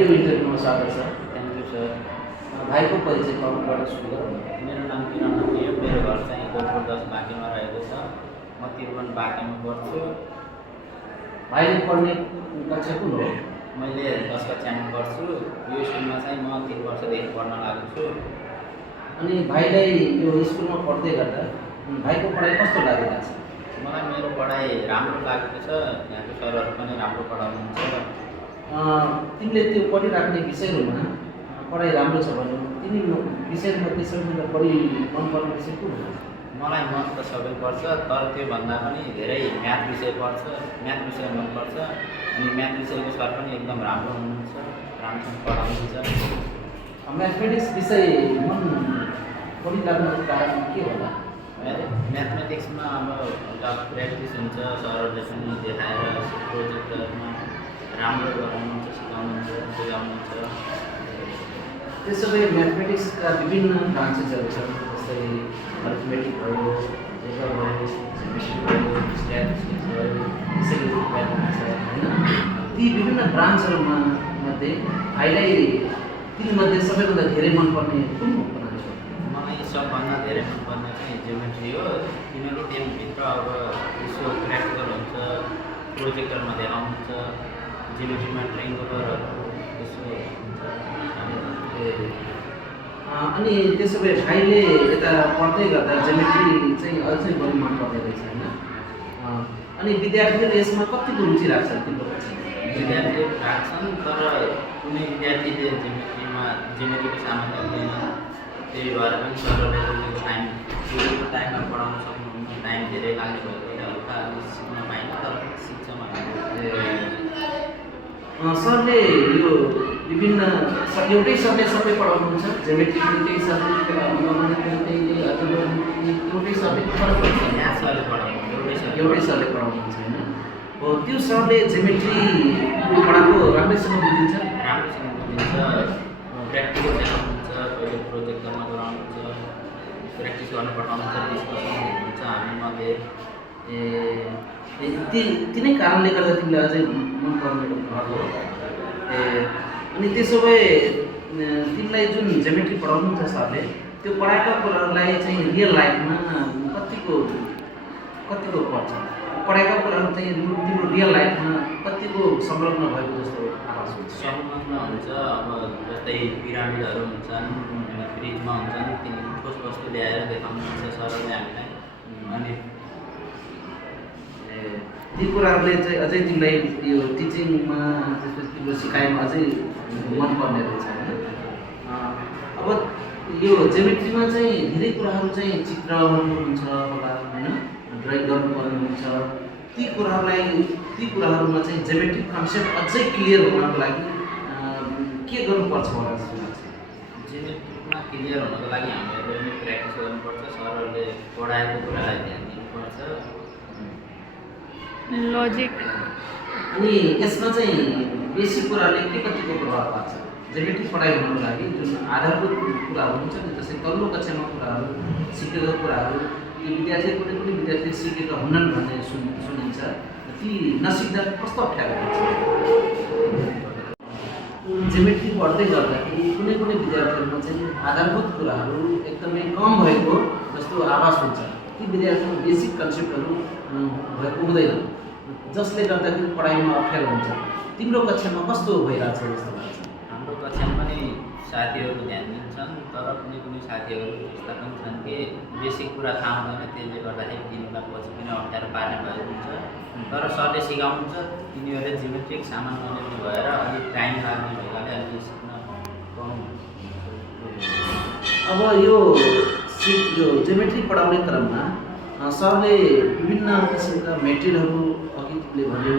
भाइको यो इन्टरभ्यूमा स्वागत छ। Thank you sir. भाइको परिचय कहाँबाट सुरु गरौँ? मेरो नाम किरण हो। मेरो घर चाहिँ कोटपुर 10 बाँकीमा रहेको छ। म त्रिभुवन बाँकीमा पढ्छु। भाइले पढ्ने कक्षा कुन हो? मैले 10 कक्षामा पढ्छु। यो स्कुलमा चाहिँ म 3 वर्षदेखि पढ्न लागेको छु। अनि भाइलाई यो स्कुलमा पढ्दै गर्दा भाइको पढाइ कस्तो लागिरहेको छ? मलाई मेरो पढाइ राम्रो लागेको छ। यहाँको सरहरू पनि राम्रो पढाउनुहुन्छ। तिमीले त्यो पढिराख्ने विषयहरूमा पढाइ राम्रो छ भने तिमी विषयहरूमध्ये सबैभन्दा बढी मनपर्ने विषय कुन हो? मलाई मन त सबै पर्छ, तर त्योभन्दा पनि धेरै म्याथ विषय पर्छ। म्याथ विषय मनपर्छ। अनि म्याथ विषयको सर पनि एकदम राम्रो हुनुहुन्छ, राम्रोसँग पढाउनुहुन्छ। म्याथमेटिक्स विषय मन बढी लाग्नुको कारण के होला? म्याथमेटिक्समा अब प्र्याक्टिस हुन्छ, सरहरूले पनि देखाएर प्रोजेक्टहरूमा राम्रो गराउनुहुन्छ, सिकाउनुहुन्छ, बुझाउनुहुन्छ। त्यसो भए म्याथमेटिक्सका विभिन्न ब्रान्चेसहरू छन्, जस्तै अरिथमेटिक भयो, जेकर भयो, जेमेट्री भयो, स्ट्याटिस्टिक्स भयो, त्यसरी म्याथमेटिक्स छ होइन। ती विभिन्न ब्रान्चहरूमा मध्ये भाइलाई तीमध्ये सबैभन्दा धेरै मनपर्ने कुन ब्रान्च हो? मलाई सबभन्दा धेरै मनपर्ने चाहिँ जियोमेट्री हो। किनकि त्यसभित्र अब यसो प्र्याक्टिकल हुन्छ, प्रोजेक्टरमा देखाउनुहुन्छ, जियोमेट्रीमा ट्रायङ्गलहरू यसो हुन्छ। अनि त्यसो भए भाइले यता पढ्दै गर्दा जियोमेट्री चाहिँ अझै बढी मन पर्ने रहेछ होइन। अनि विद्यार्थीहरूले यसमा कतिको रुचि राख्छन् तिम्रो कक्षामा? विद्यार्थीहरू राख्छन्, तर कुनै विद्यार्थीले जियोमेट्रीको सामान ल्याउँदैन। त्यही भएर पनि सरहरूले त्यो टाइममा पढाउन सक्नुहुन्न। टाइम धेरै लाग्ने भएकोले हल्का सिक्न पाइनँ, तर शिक्षामा सरले यो विभिन्न एउटै सरले सबै पढाउनुहुन्छ? जियोमेट्री एउटै सरले, एउटै सरले फरक पर्छ? यहाँ सरले पढाउनु एउटै सरले पढाउनुहुन्छ होइन। हो, त्यो सरले जियोमेट्री पढाएको राम्रैसँग बुझिन्छ? राम्रोसँग बुझिन्छ। प्र्याक्टिकल देखाउनुहुन्छ, कहिले प्रोजेक्टमा गराउनुहुन्छ, प्र्याक्टिस गर्न पठाउनुहुन्छ, डिस्कसन हुन्छ हामीमध्ये। तिनै कारणले गर्दा तिमीलाई अझै मन पर्ने भएको हो। अनि त्यसो भए तिमीलाई जुन जियोमेट्री पढाउनुहुन्छ सरले, त्यो पढाएका कुराहरूलाई चाहिँ रियल लाइफमा कतिको पर्छ? पढाएका कुराहरू चाहिँ तिम्रो रियल लाइफमा कतिको संलग्न भएको जस्तो आभास हुन्छ? संलग्न हुन्छ। अब जस्तै पिरामिडहरू हुन्छन्, फ्रिजमा हुन्छन्, ती ठोस वस्तु ल्याएर देखाउनुहुन्छ सरहरूले हामीलाई। अनि ती कुराहरूले चाहिँ अझै तिमीलाई यो टिचिङमा, त्यसपछि तिम्रो सिकाइमा अझै मनपर्ने रहेछ होइन। अब यो जियोमेट्रीमा चाहिँ धेरै कुराहरू चाहिँ चित्रहरू हुन्छ होला होइन, ड्रइङ गर्नुपर्ने हुन्छ। ती कुराहरूमा चाहिँ जियोमेट्रिक कन्सेप्ट अझै क्लियर हुनको लागि के गर्नुपर्छ होला जस्तो लाग्छ? जियोमेट्रीमा क्लियर हुनको लागि हामीहरूले पनि प्र्याक्टिस गर्नुपर्छ, सरहरूले पढाएको कुरालाई ध्यान दिनुपर्छ। लजिक। अनि यसमा चाहिँ बेसी कुराले के कतिको प्रभाव पार्छ? जियोमेट्री पढाइ हुनको लागि जुन आधारभूत कुराहरू हुन्छ नि, जस्तै तल्लो कक्षामा कुराहरू सिकेका कुराहरू ती कुनै पनि विद्यार्थी सिकेका हुनन् भन्ने सुनिन्छ। ती नसिक्दा कस्तो अप्ठ्यारो हुन्छ? जियोमेट्री पढ्दै गर्दाखेरि कुनै विद्यार्थीहरूमा चाहिँ आधारभूत कुराहरू एकदमै कम भएको जस्तो आभास हुन्छ। ती विद्यार्थीहरू बेसिक कन्सेप्टहरू भएको हुँदैन, जसले गर्दाखेरि पढाइमा अप्ठ्यारो हुन्छ। तिम्रो कक्षामा कस्तो भइरहेछ जस्तो लाग्छ? हाम्रो कक्षामा पनि साथीहरू ध्यान दिन्छन्, तर कुनै साथीहरू यस्ता पनि छन् कि बेसिक कुरा थाहा हुँदैन, त्यसले गर्दाखेरि तिनीहरूलाई पछि पनि अप्ठ्यारो पार्ने भएको हुन्छ। तर सरले सिकाउनुहुन्छ, तिनीहरूले जियोमेट्रिक सामान नलेउने भएर अलिक टाइम लाग्ने भएकाले अलिक सिक्न कम। अब यो जियोमेट्री पढाउने क्रममा सरले विभिन्न किसिमका मेटेरियलहरू अघि तिमीले भन्यौ,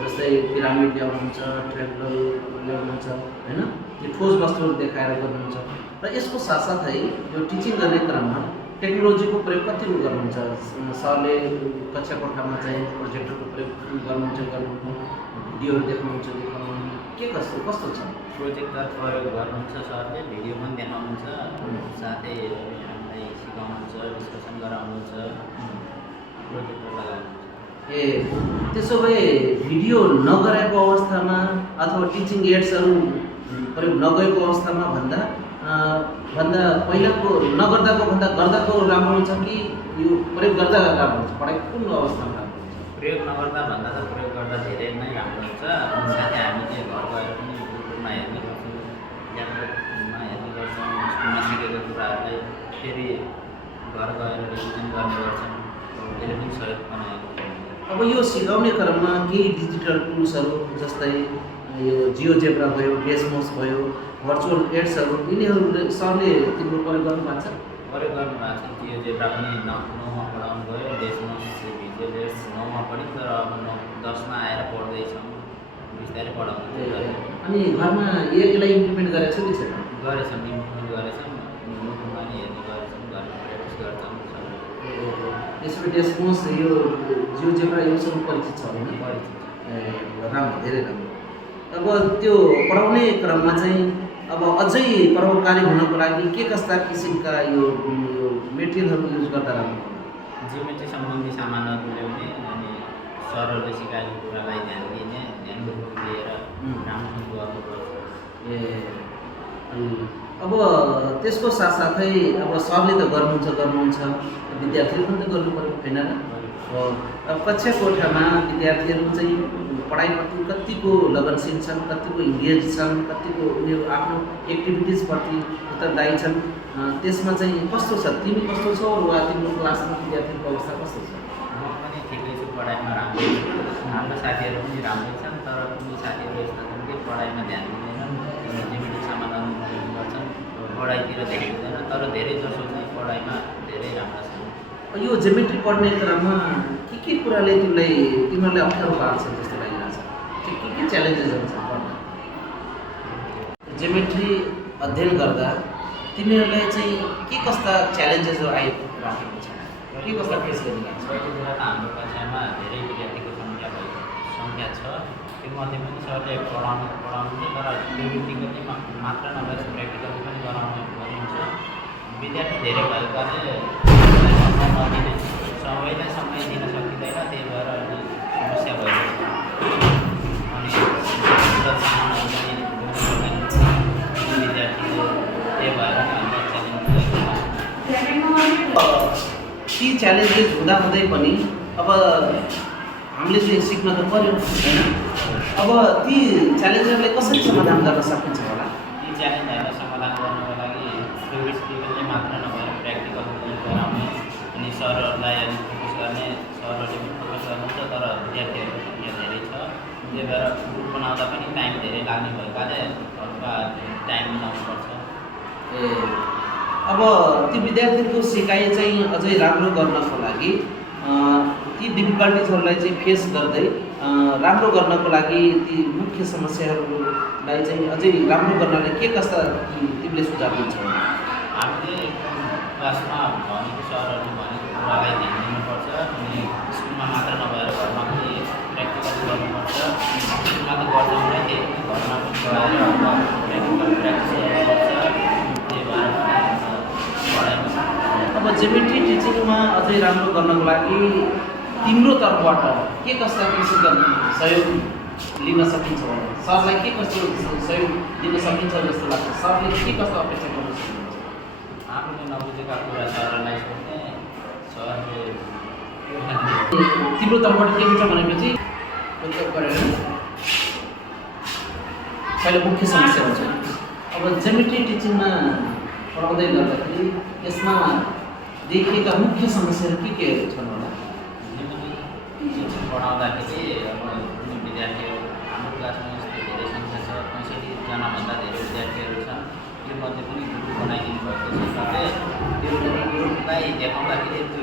जस्तै पिरामिड ल्याउनुहुन्छ, ट्रायङ्गल ल्याउनुहुन्छ होइन, यो ठोस वस्तुहरू देखाएर गर्नुहुन्छ। र यसको साथसाथै यो टिचिङ गर्ने क्रममा टेक्नोलोजीको प्रयोग कति गर्नुहुन्छ? सरले कक्षा कोठामा चाहिँ प्रोजेक्टरको प्रयोग गर्नुहुन्छ, भिडियोहरू देखाउनुहुन्छ, के कस्तो छ? प्रोजेक्टर प्रयोग गर्नुहुन्छ सरले, भिडियो पनि देखाउनुहुन्छ, साथै हामीलाई सिकाउनुहुन्छ, डिस्कसन गराउनुहुन्छ, प्रोजेक्टर लगाउनुहुन्छ। त्यसो भए भिडियो नगरेको अवस्थामा अथवा टिचिङ एड्सहरू प्रयोग नगएको अवस्थामा भन्दा पहिलाको नगर्दाको भन्दा गर्दाको राम्रो हुन्छ कि यो प्रयोग गर्दा राम्रो हुन्छ? पढाइ कुन अवस्थामा राम्रो हुन्छ? प्रयोग नगर्दा भन्दा त प्रयोग गर्दा धेरै नै राम्रो हुन्छ। साथै हामीले घर गएर पनि युट्युबमा हेर्ने गर्छौँ, ल्यापटपमा हेर्ने गर्छौँ, स्कुलमा सिकेको कुराहरूलाई फेरि घर गएर रिभिजन गर्ने गर्छौँ। त्यसले पनि सहयोग बनाएको हुन्छ। अब यो सिकाउने क्रममा केही डिजिटल टुल्सहरू जस्तै यो जियोजेब्रा भयो, डेस्मोस भयो, भर्चुअल एड्सहरू यिनीहरूले सरले तिम्रो प्रयोग गर्नु भएको छ? प्रयोग गर्नुभएको छ। जियोजेब्रा पनि 9मा पढाउनु गयो, डेस्मोस भिजुअल एड्स 9मा पनि, तर अब 10मा आएर पढ्दैछौँ, बिस्तारै पढाउनु गऱ्यो। अनि घरमा यसलाई इम्प्लिमेन्ट गरेको छ कि छैन? गरेछौँ, इम्प्लिमेन्ट गरेछौँ, युट्युबमा नि हेर्ने गरेछौँ, घरमा प्र्याक्टिस गर्छौँ। त्यसो डेस्मोस यो जियोजेब्रा योसँग परिचित छ होइन? राम्रो, धेरै राम्रो। अब त्यो पढाउने क्रममा चाहिँ अब अझै प्रभावकारी हुनको लागि के कस्ता किसिमका यो मेटेरियलहरू युज गर्दा राम्रो होला? जियोमेट्री सम्बन्धी सामानहरू ल्याउने, अनि सरहरूले सिकाएको कुरालाई ध्यान दिने, ध्यानपूर्वक दिएर राम्रोसँग गर्नुपर्छ। अनि अब त्यसको साथसाथै अब सरले त गर्नुहुन्छ, विद्यार्थीले पनि त गर्नु पर्यो होइन र? अब कक्षा कोठामा विद्यार्थीहरू चाहिँ पढाइप्रति कतिको लगनशील छन्, कतिको इङ्गेज छन्, कतिको उनीहरू आफ्नो एक्टिभिटिजप्रति उत्तरदायी छन्, त्यसमा चाहिँ कस्तो छ? तिमी कस्तो छौ वा तिम्रो क्लासमा विद्यार्थीको अवस्था कस्तो छ? म पनि ठिकै छु, पढाइमा राम्रो छु। हाम्रो साथीहरू पनि राम्रै छन्, तर कुनै साथीहरू यस्ता छन् कि पढाइमा ध्यान दिँदैनन्, जियोमेट्री सामानहरू गर्छन्, पढाइतिर धेरै हुँदैन, तर धेरै जसो चाहिँ पढाइमा धेरै राम्रा छन्। यो जियोमेट्री पढ्ने क्रममा के कुराले तिमीहरूलाई अप्ठ्यारो पार्छ जस्तो लागिरहेको छ? के च्यालेन्जेसहरू छ पढ्न? जियोमेट्री अध्ययन गर्दा तिमीहरूलाई चाहिँ के कस्ता च्यालेन्जेसहरू आइराखेको छ? के कस्ता फेस गरिरहेको छ? पहिलो कुरा त हाम्रो कक्षामा धेरै विद्यार्थीको सङ्ख्या छ। त्योमध्ये पनि सरले पढाउनु थियो, तर थ्योरिटिकली मात्र नभएर प्र्याक्टिकली पनि गरिन्छ। विद्यार्थी धेरै भएको कारणले सबैलाई समय दिन सकिँदैन, त्यही भएर अलि समस्या भइरहेको छ। अनि सामानहरू पनि विद्यार्थीले त्यही भएर ती च्यालेन्जेस हुँदाहुँदै पनि अब हामीले चाहिँ सिक्न त पर्यो होइन? अब ती च्यालेन्जहरूलाई कसरी समाधान गर्न सकिन्छ होला? यी च्यालेन्जहरूलाई समाधान गर्नको लागि थ्योरिटिकली मात्र नभएर प्र्याक्टिकल गराउने, अनि सरहरूलाई अलिक फोकस गर्ने, सरहरूले पनि फोकस गर्नुहुन्छ, तर विद्यार्थीहरूको सङ्ख्या धेरै छ। त्यही भएर ग्रुप बनाउँदा पनि टाइम धेरै लाग्ने भएकाले हल्का टाइम मिलाउनुपर्छ। अब ती विद्यार्थीको सिकाइ चाहिँ अझै राम्रो गर्नको लागि ती डिफिकल्टिजहरूलाई चाहिँ फेस गर्दै राम्रो गर्नको लागि ती मुख्य समस्याहरूलाई चाहिँ अझै राम्रो गर्नलाई के कस्ता तिमीले सुझाव दिन्छौ? हामीले क्लासमा भनेको सरहरूले भनेको कुरालाई ध्यान दिनुपर्छ, अनि स्कुलमा मात्र नभएर घरमा पनि प्र्याक्टिकल गर्नुपर्छ। स्कुलमा त गर्छौँ नै, घरमा पनि गएर प्र्याक्टिकल प्र्याक्टिस गर्नुपर्छ। त्यही भएर अब जियोमेट्री टिचिङमा अझै राम्रो गर्नको लागि तिम्रो तर्फबाट के कस्ता किसिमका सहयोग लिन सकिन्छ होला? सरलाई के कस्तो सहयोग दिन सकिन्छ जस्तो लाग्छ? सरले के कस्तो अपेक्षा गर्न सक्नुहुन्छ? आफूले नबुझेका कुरा सरलाई सोध्ने, सरले तिम्रो तर्फबाट के हुन्छ भनेपछि पहिला मुख्य समस्या हुन्छ। अब जियोमेट्री टिचिङमा पढाउँदै गर्दाखेरि यसमा देखिएका मुख्य समस्याहरू के छन् होला? जियोमेट्री पढाउँदाखेरि अब कुनै विद्यार्थीहरू हाम्रो क्लासमा यस्तो धेरै सङ्ख्या छ, 65जनाभन्दा धेरै विद्यार्थीहरू छन्। त्योमध्ये पनि ग्रुप बनाइदिनु भएको छ सरले। त्यो ग्रुपलाई देखाउँदाखेरि त्यो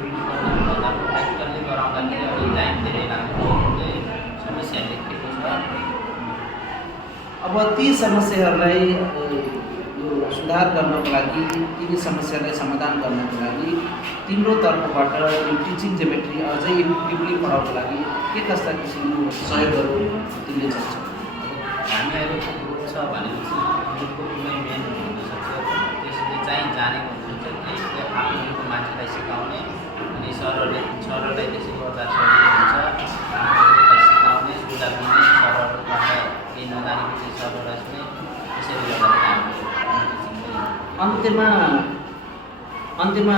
भन्दा प्र्याक्टिकल्ली गराउँदाखेरि अलिक टाइम धेरै लाग्ने भएकोले समस्या देखिएको छ। अब ती समस्याहरूलाई सुधार गर्नको लागि, ती समस्यालाई समाधान गर्नको लागि तिम्रो तर्फबाट यो टिचिङ जियोमेट्री अझै इफेक्टिभली पढाउनको लागि के कस्ता किसिमको सहयोगहरू तिमीले सक्छौ? हामीहरूको ग्रुप छ भनेपछि ग्रुपको कुनै मेन हुनसक्छ, त्यसले चाहिँ जानेको हुन्छ कि आफ्नो ग्रुपको मान्छेलाई सिकाउने, अनि सरहरूलाई त्यसै गर्दा सजिलो हुन्छ। आफ्नो ग्रुपलाई सिकाउने, सुझाव दिने, सरहरूबाट केही नजानेको चाहिँ सरहरूलाई सुने, त्यसरी गर्दा अन्त्यमा अन्त्यमा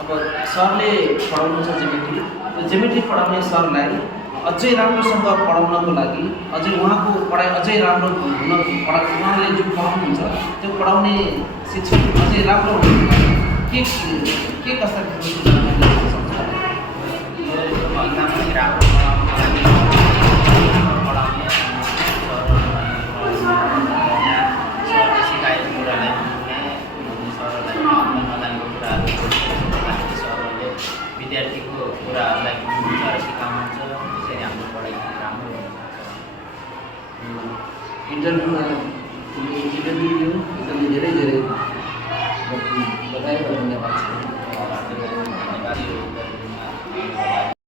अब सरले पढाउनुहुन्छ जियोमेट्री, त्यो जियोमेट्री पढाउने सरलाई अझै राम्रोसँग पढाउनको लागि, अझै उहाँको पढाइ अझै राम्रो हुन उहाँले जुन पढाउनुहुन्छ त्यो पढाउने शिक्षक अझै राम्रो हुनको लागि के कस्ता सूचना दिन सक्छ? भन्दा पनि राम्रो पढाउनको लागि पढाउने सरले सिकाएको कुरालाई बुझ्ने, सरलाई नजानेको कुराहरू सरहरूले विद्यार्थीको कुराहरूलाई बुझ्नुहुन्छ र सिकाउनुहुन्छ। त्यसरी हाम्रो पढाइ राम्रो हुन्छ। इन्टरभ्यूमा इन्टरभ्यू दियो, एकदमै धेरै